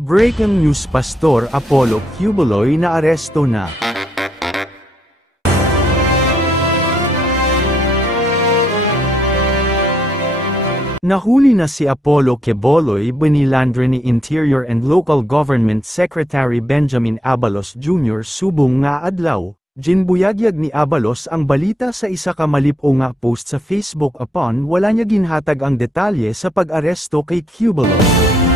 Breaking news, Pastor Apollo Quiboloy na aresto na. Nahuli na si Apollo Quiboloy binilandre ni Interior and Local Government Secretary Benjamin Abalos Jr. subong nga adlaw. Ginbuyagyag ni Abalos ang balita sa isa ka malipo nga post sa Facebook upon wala niya ginhatag ang detalye sa pag-aresto kay Quiboloy.